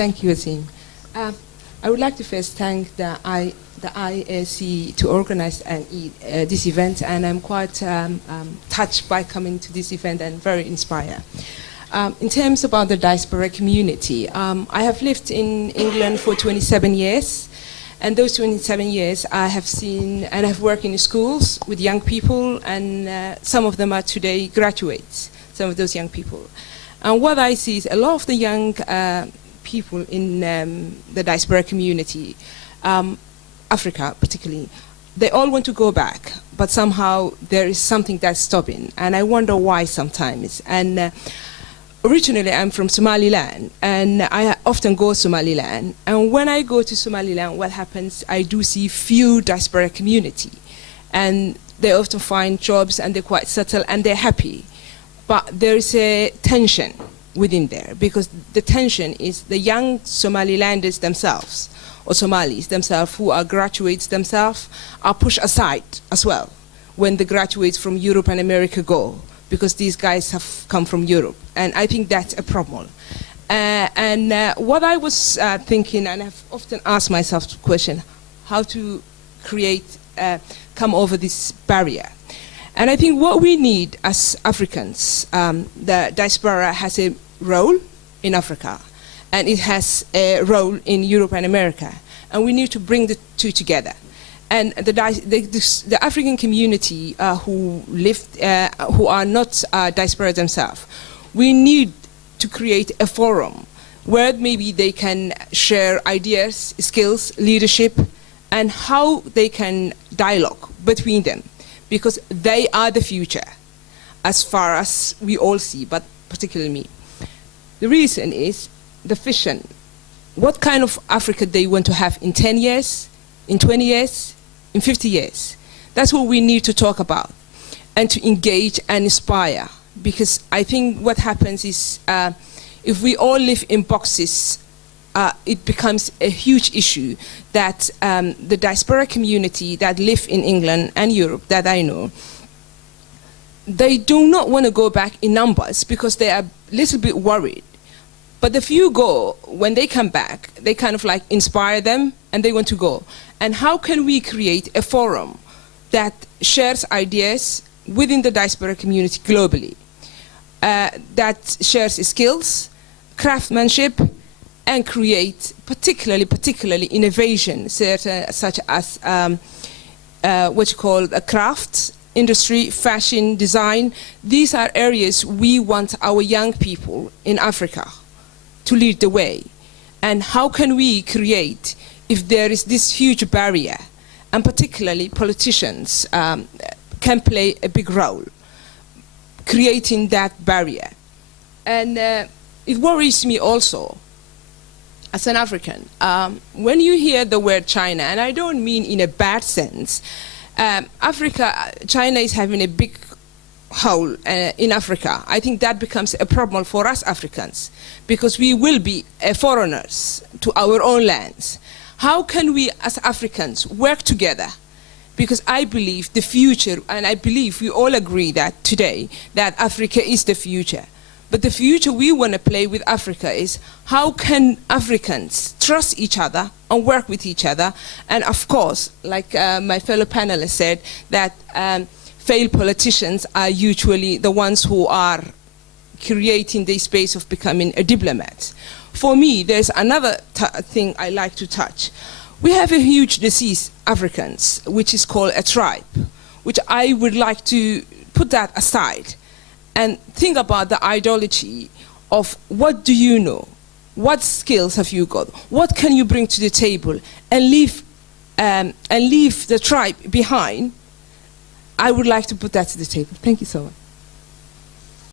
Thank you, Azim. I would like to first thank the IAC to organize this event, and I'm quite touched by coming to this event and very inspired. In terms about the diaspora community, I have lived in England for 27 years, and those 27 years I have seen and have worked in schools with young people, and some of them are today graduates, some of those young people. And what I see is a lot of the young people in the diaspora community, Africa particularly, they all want to go back, but somehow there is something that's stopping, and I wonder why sometimes. And originally I'm from Somaliland, and I often go to Somaliland, and when I go to Somaliland, what happens, I do see few diaspora community, and they often find jobs and they're quite settled and they're happy. But there is a tension within there, because the tension is the young Somalilanders themselves, or Somalis themselves, who are graduates themselves, are pushed aside as well when the graduates from Europe and America go, because these guys have come from Europe. And I think that's a problem. What I was thinking, and I've often asked myself the question, how to create, come over this barrier. And I think what we need as Africans, the diaspora has a role in Africa, and it has a role in Europe and America, and we need to bring the two together. And the African community who live, who are not diaspora themselves, we need to create a forum where maybe they can share ideas, skills, leadership, and how they can dialogue between them, because they are the future, as far as we all see, but particularly me. The reason is the vision. What kind of Africa they want to have in 10 years, in 20 years, in 50 years. That's what we need to talk about, and to engage and inspire. Because I think what happens is, if we all live in boxes, it becomes a huge issue that the diaspora community that live in England and Europe that I know, they do not want to go back in numbers because they are a little bit worried. But the few go, when they come back, they kind of like inspire them and they want to go. And how can we create a forum that shares ideas within the diaspora community globally, that shares skills, craftsmanship, and create particularly innovation, such as what you call a crafts industry, fashion, design. These are areas we want our young people in Africa to lead the way. And how can we create, if there is this huge barrier, and particularly politicians can play a big role creating that barrier. And it worries me also as an African, when you hear the word China, and I don't mean in a bad sense, China is having a big hole in Africa. I think that becomes a problem for us Africans, because we will be foreigners to our own lands. How can we as Africans work together? Because I believe the future, and I believe we all agree that today, that Africa is the future. But the future we want to play with Africa is, how can Africans trust each other and work with each other? And of course, like my fellow panelists said, that failed politicians are usually the ones who are creating the space of becoming a diplomat. For me, there's another thing I like to touch. We have a huge disease, Africans, which is called a tribe, which I would like to put that aside and think about the ideology of what do you know, what skills have you got, what can you bring to the table, and leave the tribe behind. I would like to put that to the table. Thank you so much.